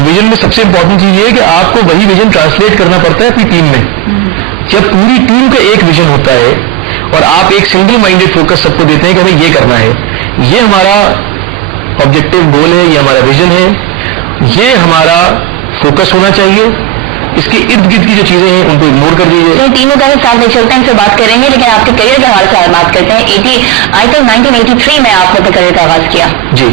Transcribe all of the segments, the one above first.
تو ویژن میں سب سے امپورٹنٹ چیز یہ ہے کہ آپ کو وہی ویژن ٹرانسلیٹ کرنا پڑتا ہے اپنی ٹیم میں. جب پوری ٹیم کا ایک ویژن ہوتا ہے اور آپ ایک سنگل مائنڈیڈ فوکس سب کو دیتے ہیں کہ ہمیں یہ کرنا ہے, یہ ہمارا آبجیکٹو گول ہے, یہ ہمارا ویژن ہے, یہ ہمارا فوکس ہونا چاہیے. اس کے ارد گرد کی جو چیزیں ہیں ان کو اگنور کر دیجیے. تینوں کا ساتھ نہیں چلتے ہیں, ان سے بات کریں گے, لیکن آپ کے کریئر کے حوالے سے بات کرتے ہیں. آئی تھنک 1983 میں آپ نے کریئر کا آغاز کیا. جی.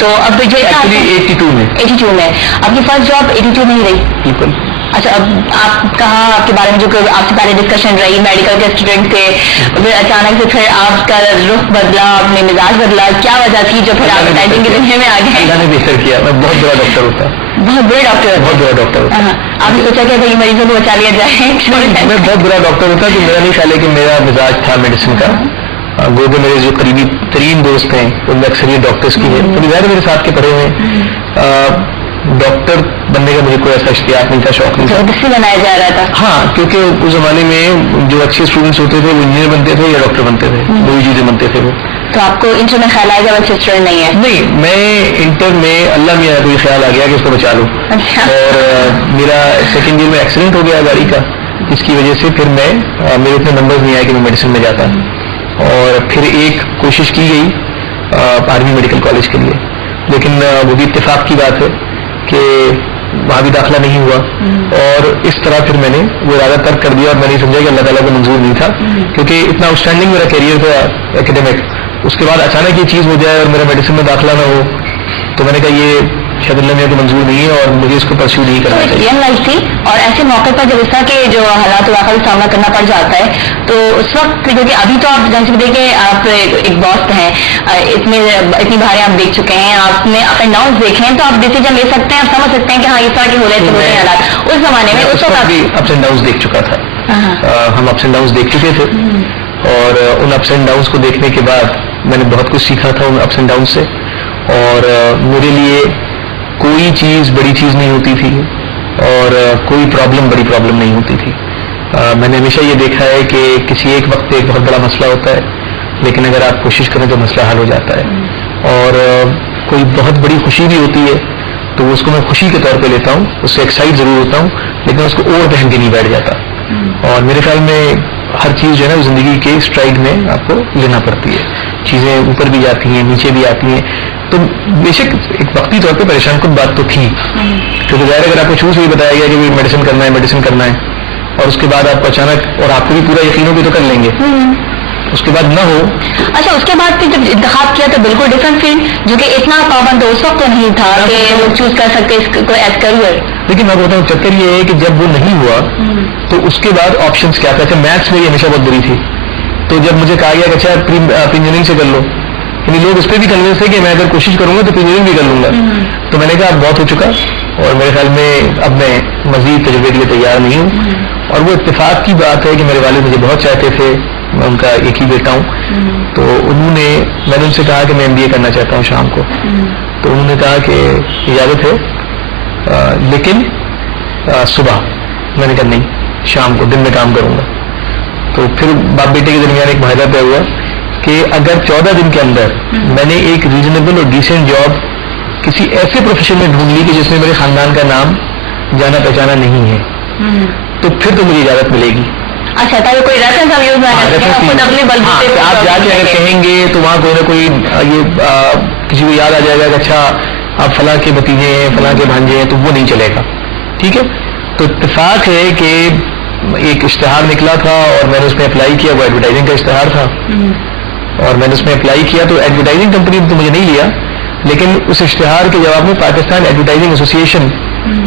تو اب جو 82 میں آپ کی فرسٹ جاب 82 میں ہی رہی. بالکل. اچھا, اب آپ کہاں آپ کے بارے میں جو آپ سے پہلے ڈسکشن رہی, میڈیکل کے اسٹوڈنٹ تھے, پھر اچانک سے پھر آپ کا رخ بدلا, آپ نے مزاج بدلا, کیا وجہ تھی جو پھر آپ ایڈورٹائزنگ کے دنیا میں آ گئے؟ اللہ نے بہتر کیا, میں بہت بڑا ڈاکٹر ہوتا, بہت بڑے ڈاکٹر, بہت بڑا ڈاکٹر ہوتا. آپ نے سوچا کہ بھائی مریضوں کو بچا لیا جائے؟ میں بہت بڑا ڈاکٹر ہوتا کہ میرا نہیں خیال ہے کہ میرا مزاج تھا میڈیسن کا. گو کہ میرے جو قریبی ترین دوست ہیں ان میں اکثریت ڈاکٹرس کی ہے, تو غیر میرے ساتھ کے پڑھے ہوئے ہیں. ڈاکٹر بننے کا مجھے کوئی ایسا اشتیاق نہیں تھا, شوق نہیں تھا. بنایا جا رہا تھا. ہاں, کیونکہ اس زمانے میں جو اچھے اسٹوڈنٹس ہوتے تھے وہ انجینئر بنتے تھے یا ڈاکٹر بنتے تھے, دو ہی چیزیں بنتے تھے وہ. تو آپ کو انٹر میں خیال آیا جب اچھے اسٹوڈنٹ نہیں ہے؟ نہیں, میں انٹر میں اللہ میاں کوئی خیال آ گیا کہ اس کو بچا لو, اور میرا سیکنڈ ایئر میں ایکسیڈنٹ ہو گیا گاڑی کا, جس کی وجہ سے پھر میں میرے اتنے نمبرز نہیں آئے کہ میں میڈیسن میں جاتا. اور پھر ایک کوشش کی گئی آرمی میڈیکل کالج کے لیے, لیکن وہ بھی اتفاق کی بات ہے کہ وہاں بھی داخلہ نہیں ہوا, اور اس طرح پھر میں نے وہ ارادہ ترک کر دیا, اور میں نہیں سمجھا کہ اللہ تعالیٰ کو منظور نہیں تھا, کیونکہ اتنا آؤٹ اسٹینڈنگ میرا کیریئر تھا ایکیڈیمک. اس کے بعد اچانک یہ چیز ہو جائے اور میرا میڈیسن میں داخلہ نہ ہو, تو میں نے کہا یہ شاید اللہ میاں کو منظور نہیں ہے اور مجھے اس کو پرسیو نہیں کرنا چاہیے. ینگ لائف تھی, اور ایسے موقع پر جب اس طرح کے جو حالات واقعہ کا سامنا کرنا پڑ جاتا ہے, تو اس وقت کیونکہ ابھی تو آپ جان سکتے کہ آپ ایک باس ہیں, اتنی بھاریں آپ دیکھ چکے ہیں, آپ نے اپ اینڈ ڈاؤن دیکھے ہیں, تو آپ ڈیسیجن لے سکتے ہیں, آپ سمجھ سکتے ہیں کہ ہاں اس طرح کے ہو رہے ہیں حالات. اس زمانے میں اس وقت بھی اپس اینڈ ڈاؤنس دیکھ چکا تھا, ہم اپس اینڈ ڈاؤنس دیکھ چکے تھے, اور ان اپس اینڈ ڈاؤنس کو دیکھنے کے بعد میں نے بہت کچھ سیکھا تھا ان اپس اینڈ ڈاؤن سے. اور میرے لیے کوئی چیز بڑی چیز نہیں ہوتی تھی, اور کوئی پرابلم بڑی پرابلم نہیں ہوتی تھی. میں نے ہمیشہ یہ دیکھا ہے کہ کسی ایک وقت ایک بہت بڑا مسئلہ ہوتا ہے, لیکن اگر آپ کوشش کریں تو مسئلہ حل ہو جاتا ہے. اور کوئی بہت بڑی خوشی بھی ہوتی ہے تو اس کو میں خوشی کے طور پہ لیتا ہوں, اس سے ایکسائٹ ضرور ہوتا ہوں, لیکن اس کو اوور پہن کے نہیں بیٹھ جاتا. اور میرے خیال میں ہر چیز جو ہے نا زندگی کے اسٹرائڈ میں آپ کو لینا پڑتی ہے, چیزیں اوپر بھی جاتی ہیں نیچے بھی آتی ہیں. تو بے شک ایک وقتی طور پہ پریشان کن بات تو تھی, کیونکہ ظاہر اگر آپ کو شروع سے ہی بتایا گیا کہ میڈیسن کرنا ہے میڈیسن کرنا ہے, اور اس کے بعد آپ کو اچانک, اور آپ کو بھی پورا یقین ہو کہ تو کر لیں گے, اس کے بعد نہ ہو. اچھا, اس کے بعد پھر جب انتخاب کیا تو بالکل ڈفرنٹ فیلڈ, جو کہ اتنا پابند اس وقت تو نہیں تھا کہ لوگ چوز کر سکتے اس کو ایز کریئر. لیکن میں بولتا ہوں چکر یہ ہے کہ جب وہ نہیں ہوا تو اس کے بعد آپشنس کیا تھا. میتھس میری ہمیشہ بہت بری تھی, تو جب مجھے کہا گیا کہ اچھا پری انجینئرنگ سے کر لو, یعنی لوگ اس پہ بھی کنوینس تھے کہ میں اگر کوشش کروں گا تو پری انجینئرنگ بھی کر لوں گا, تو میں نے کہا اب بہت ہو چکا, اور میرے خیال میں اب میں مزید تجربے کے لیے تیار نہیں ہوں. اور وہ اتفاق کی بات ہے کہ میرے والد مجھے بہت چاہتے تھے, میں ان کا ایک ہی بیٹا ہوں, تو انہوں نے, میں نے ان سے کہا کہ میں MBA کرنا چاہتا ہوں شام کو, تو انہوں نے کہا کہ اجازت ہے لیکن صبح. میں نے کہا نہیں, شام کو, دن میں کام کروں گا. تو پھر باپ بیٹے کے درمیان ایک معاہدہ طے ہوا کہ اگر 14 دن کے اندر میں نے ایک ریزنیبل اور ڈیسنٹ جاب کسی ایسے پروفیشن میں ڈھونڈ لی کہ جس میں میرے خاندان کا نام جانا پہچانا نہیں ہے, تو پھر تو مجھے اجازت ملے گی. اچھا, تاکہ کوئی ریفرنس آپ یوز نہ آپ جا کے اگر کہیں گے تو وہاں کوئی نہ کوئی یہ کسی کو یاد آ جائے گا کہ اچھا آپ فلاں کے بھتیجے ہیں, فلاں کے بھانجے ہیں, تو وہ نہیں چلے گا. ٹھیک ہے, تو اتفاق ہے کہ ایک اشتہار نکلا تھا اور میں نے اس میں اپلائی کیا, وہ ایڈورٹائزنگ کا اشتہار تھا, اور میں نے اس میں اپلائی کیا. تو ایڈورٹائزنگ کمپنی نے تو مجھے نہیں لیا, لیکن اس اشتہار کے جواب میں پاکستان ایڈورٹائزنگ ایسوسی ایشن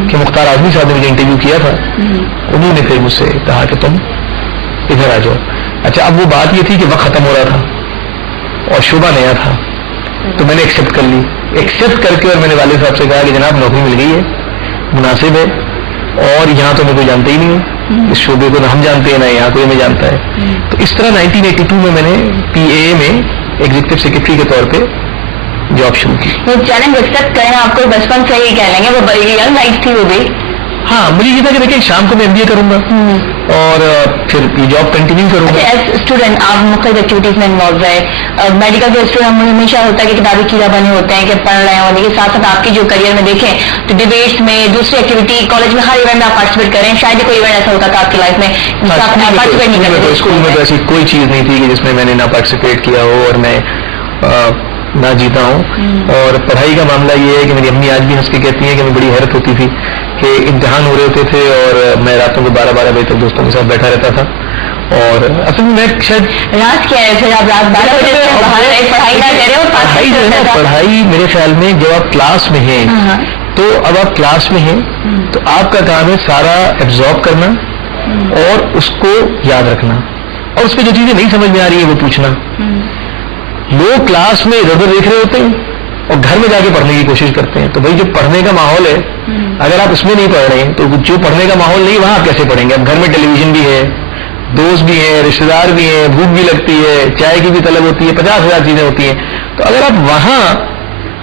کے مختار اعظمی صاحب نے مجھے انٹرویو کیا تھا, انہوں نے پھر مجھ سے کہا کہ تم ادھر آ جاؤ. اچھا, اب وہ بات یہ تھی کہ وقت ختم ہو رہا تھا اور شعبہ نیا تھا, تو میں نے ایکسیپٹ کر لی. ایکسیپٹ کر کے اور میں نے والد صاحب سے کہا کہ جناب نوکری مل گئی ہے, مناسب ہے, اور یہاں تو میں کوئی جانتا ہی نہیں ہوں, اس شعبے کو نہ ہم جانتے ہیں نہ یہاں کوئی ہمیں جانتا ہے. تو اس طرح 1982 میں نے PAA میں ایگزیکٹو سیکرٹری کے طور پہ جاب شروع کی. وہ چیلنج ایکسیپٹ کریں, آپ کو بچپن سے ہی کہہ لیں گے, وہ ینگ لائف تھی, وہ بھی ہاں مجھے یہ تھا کہ دیکھیں شام کو میں MBA کروں گا اور پھر یہ جاب کنٹینیو کروں گا. ایز اسٹوڈنٹ آپ مختلف ایکٹیویٹیز میں انوالو رہے. میڈیکل کے اسٹوڈنٹ ہمیشہ ہوتا ہے کہ کتابی کیڑا بنے ہوتے ہیں کہ پڑھ رہے ہیں, اور لیکن ساتھ ساتھ آپ کے جو کریئر میں دیکھیں تو ڈبیٹس میں, دوسری ایکٹیویٹی, کالج میں ہر ایونٹ میں آپ پارٹیسپیٹ کریں. شاید ہی کوئی ایونٹ ایسا ہوتا تھا آپ کی لائف میں جس میں آپ پارٹیسپیٹ نہیں کرتے. اسکول میں تو ایسی کوئی چیز نہیں تھی کہ جس میں نے نہ پارٹیسپیٹ کیا ہو اور میں نہ جیتا ہوں. اور پڑھائی کا معاملہ یہ ہے کہ میری امی آج بھی ہنس کے کہتی ہیں کہ میں بڑی حیرت ہوتی تھی کہ امتحان ہو رہے ہوتے تھے اور میں راتوں کو 12 بجے تک دوستوں کے ساتھ بیٹھا رہتا تھا. اور اصل میں شاید راز کیا ہے پھر آپ رات 12 بجے سے باہر پڑھائی نہ کریں اور پڑھائی جو ہے نا, پڑھائی میرے خیال میں جب آپ کلاس میں ہیں تو اب آپ کلاس میں ہیں تو آپ کا کام ہے سارا ایبزارب کرنا اور اس کو یاد رکھنا, اور اس پہ جو چیزیں نہیں سمجھ میں آ رہی ہیں وہ پوچھنا. لوگ کلاس میں ادھر ادھر دیکھ رہے ہوتے ہیں اور گھر میں جا کے پڑھنے کی کوشش کرتے ہیں. تو بھائی جو پڑھنے کا ماحول ہے اگر آپ اس میں نہیں پڑھ رہے ہیں تو جو پڑھنے کا ماحول نہیں وہاں آپ کیسے پڑھیں گے؟ اب گھر میں ٹیلی ویژن بھی ہے, دوست بھی ہیں, رشتے دار بھی ہیں, بھوک بھی لگتی ہے, چائے کی بھی طلب ہوتی ہے, 50,000 چیزیں ہوتی ہیں. تو اگر آپ وہاں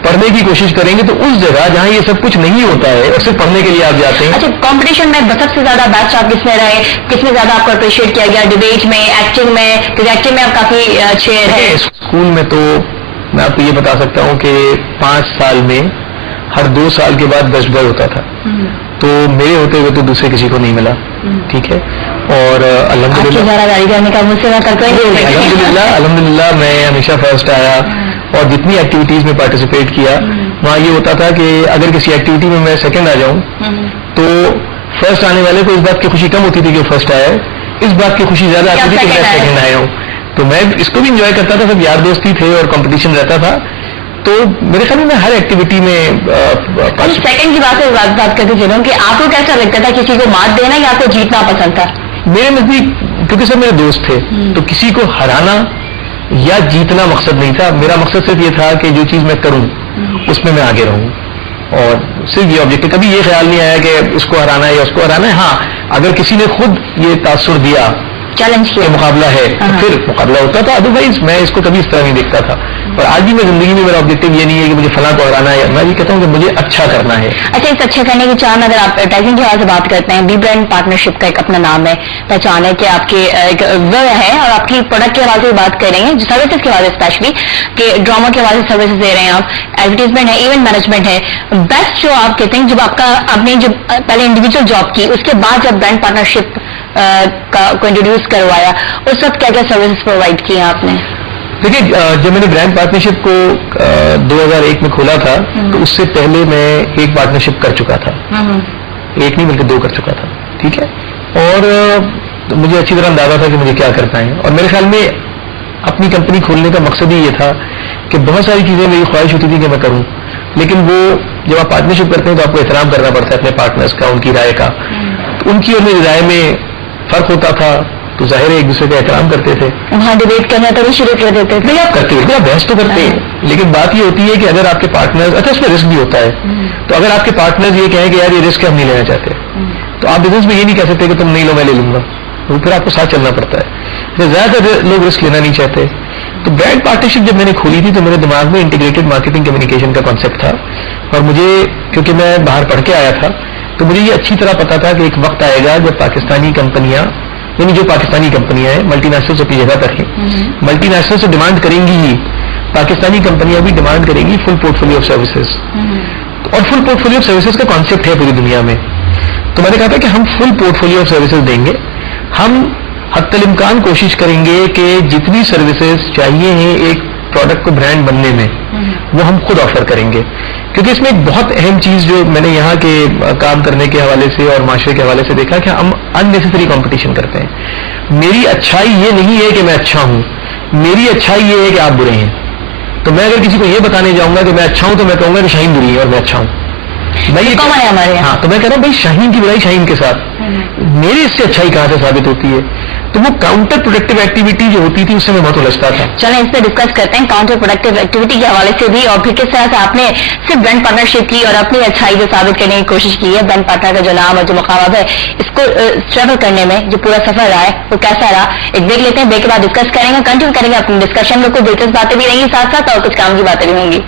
پڑھنے کی کوشش کریں گے تو اس جگہ جہاں یہ سب کچھ نہیں ہوتا ہے اور صرف پڑھنے کے لیے آپ جاتے ہیں. اچھا, کمپٹیشن میں سب سے زیادہ بیسٹ آپ کس میں رہے, کس میں زیادہ آپ کو اپریشیٹ کیا گیا؟ ڈبیٹ میں, ایکٹنگ میں؟ کیونکہ ایکٹنگ میں آپ کافی اچھے رہے. اسکول میں تو میں آپ کو یہ بتا سکتا ہوں کہ 5 سال میں ہر 2 سال کے بعد بیسٹ بوائے ہوتا تھا. تو میرے ہوتے ہوئے تو دوسرے کسی کو نہیں ملا. ٹھیک ہے, اور الحمدللہ میں ہمیشہ فرسٹ آیا اور جتنی ایکٹیویٹیز میں پارٹیسپیٹ کیا وہاں یہ ہوتا تھا کہ اگر کسی ایکٹیویٹی میں میں سیکنڈ آ جاؤں تو فرسٹ آنے والے کو اس بات کی خوشی کم ہوتی تھی کہ وہ فرسٹ آیا ہے, اس بات کی خوشی زیادہ آتی تھی کہ میں سیکنڈ آیا ہوں. تو میں اس کو بھی انجوائے کرتا تھا, سب یار دوستی تھے اور کمپٹیشن رہتا تھا. تو میرے خیال میں ہر ایکٹیویٹی میں سیکنڈ کی بات کرتے چلوں کہ آپ کو کیسا لگتا تھا, کسی کو مات دینا یا آپ کو جیتنا پسند تھا؟ میرے نزدیک کیونکہ سب میرے دوست تھے تو کسی کو ہرانا یا جیتنا مقصد نہیں تھا. میرا مقصد صرف یہ تھا کہ جو چیز میں کروں اس میں اگے رہوں, اور صرف یہ آبجیکٹ. کبھی یہ خیال نہیں آیا کہ اس کو ہرانا ہے یا اس کو ہرانا ہے. ہاں اگر کسی نے خود یہ تاثر دیا چیلنج کیا مقابلہ ہے تو پھر مقابلہ ہوتا تھا, ادروائز میں اس کو کبھی اس طرح نہیں دیکھتا تھا. اور آج بھی میں زندگی میں میرا آبجیکٹو یہ نہیں ہے کہ مجھے فلاں کو ہرانا ہے, میں یہ کہتا ہوں کہ مجھے اچھا کرنا ہے. اچھا, اس اچھا کرنے کی چاہ میں اگر آپ ایڈورٹائزنگ کے حوالے سے بات کرتے ہیں, بی برانڈ پارٹنرشپ کا ایک اپنا نام ہے, پہچان ہے کہ آپ کے ایک وہ ہے, اور آپ کی پروڈکٹ کے حوالے سے بات کریں گے, سروسز کے حوالے سے اسپیشلی کہ ڈراما کے حوالے سے سروسز دے رہے ہیں آپ, ایڈورٹیزمنٹ ہے, ایونٹ مینجمنٹ ہے. بیسٹ جو آپ کہتے ہیں جب آپ نے جب پہلے انڈیویجول جاب کی, اس کے بعد جب برانڈ پارٹنرشپ کو انٹروڈیوس کروایا, اس وقت کیا کیا سروسز پرووائڈ کی ہیں آپ نے؟ دیکھیے, جب میں نے برانڈ پارٹنرشپ کو 2001 میں کھولا تھا تو اس سے پہلے میں ایک پارٹنرشپ کر چکا تھا, ایک نہیں بلکہ 2 کر چکا تھا. ٹھیک ہے, اور مجھے اچھی طرح اندازہ تھا کہ مجھے کیا کرنا ہے. اور میرے خیال میں اپنی کمپنی کھولنے کا مقصد ہی یہ تھا کہ بہت ساری چیزیں میری خواہش ہوتی تھی کہ میں کروں, لیکن وہ جب آپ پارٹنرشپ کرتے ہیں تو آپ کو احترام کرنا پڑتا ہے اپنے پارٹنرز کا, ان کی رائے کا. تو ان کی اور میری رائے میں فرق ہوتا تھا, تو ظاہر ہے ایک دوسرے کا احترام کرتے تھے. وہاں ڈیبیٹ کرنا تو شروع کر دیتے تھے. نہیں, آپ کرتے ہوئے آپ بحث تو کرتے ہیں, لیکن بات یہ ہوتی ہے کہ اگر آپ کے پارٹنرز, اچھا اس میں رسک بھی ہوتا ہے, تو اگر آپ کے پارٹنرز یہ کہیں کہ یار یہ رسک ہم نہیں لینا چاہتے, تو آپ بزنس میں یہ نہیں کہہ سکتے کہ تم نہیں لو میں لے لوں گا, تو پھر آپ کو ساتھ چلنا پڑتا ہے. زیادہ تر لوگ رسک لینا نہیں چاہتے. تو برانڈ پارٹنرشپ جب میں نے کھولی تھی تو میرے دماغ میں انٹیگریٹڈ مارکیٹنگ کمیونیکیشن کا کانسیپٹ تھا, اور مجھے کیونکہ میں باہر پڑھ کے آیا تھا تو مجھے یہ اچھی طرح پتا تھا کہ ایک وقت آئے گا جب پاکستانی کمپنیاں, یعنی جو پاکستانی کمپنیاں ہیں, ملٹی نیشنلز اپنی جگہ پر ہیں, ملٹی نیشنلز تو ڈیمانڈ کریں گی ہی, پاکستانی کمپنیاں بھی ڈیمانڈ کریں گی فل پورٹ فولیو آف سروسز. اور فل پورٹ فولیو آف سروسز کا کانسیپٹ ہے پوری دنیا میں. تو میں نے کہا تھا کہ ہم فل پورٹ فولیو آف سروسز دیں گے. ہم حتی الامکان کوشش کریں گے کہ جتنی سروسز چاہیے ہیں ایک پروڈکٹ کو برانڈ بننے میں, وہ ہم خود آفر کریں گے. کیونکہ اس میں ایک بہت اہم چیز جو میں نے یہاں کے کام کرنے کے حوالے سے اور معاشرے کے حوالے سے دیکھا کہ ہم اننیسیسری کمپٹیشن کرتے ہیں. میری اچھائی یہ نہیں ہے کہ میں اچھا ہوں, میری اچھائی یہ ہے کہ آپ برے ہیں. تو میں اگر کسی کو یہ بتانے جاؤں گا کہ میں اچھا ہوں تو میں کہوں گا کہ شاہین بری ہے اور میں اچھا ہوں. ہاں, تو میں کہہ رہا ہوں بھائی شاہین کی برائی شاہین کے ساتھ, میری اس سے اچھائی کہاں سے ثابت ہوتی ہے؟ تو وہ کاؤنٹر پروڈکٹیو ایکٹیویٹی جو ہوتی تھی اس سے میں بہت الجھتا تھا. چلیں اس پہ ڈسکس کرتے ہیں کاؤنٹر پروڈکٹیو ایکٹیویٹی کے حوالے سے بھی, اور پھر کس طرح سے آپ نے صرف برانڈ پارٹنرشپ کی اور اپنی اچھائی جو ثابت کرنے کی کوشش کی ہے. برانڈ پارٹنر کا جو نام اور جو مقام ہے, اس کو ٹریول کرنے میں جو پورا سفر رہا ہے وہ کیسا رہا, ایک دیکھ لیتے ہیں. دیکھ کے بعد ڈسکس کریں گے, کنٹینیو کریں گے اپنی ڈسکشن میں. کوئی دلچسپ باتیں بھی رہیں گی ساتھ ساتھ اور کچھ کام کی باتیں بھی ہوں گی.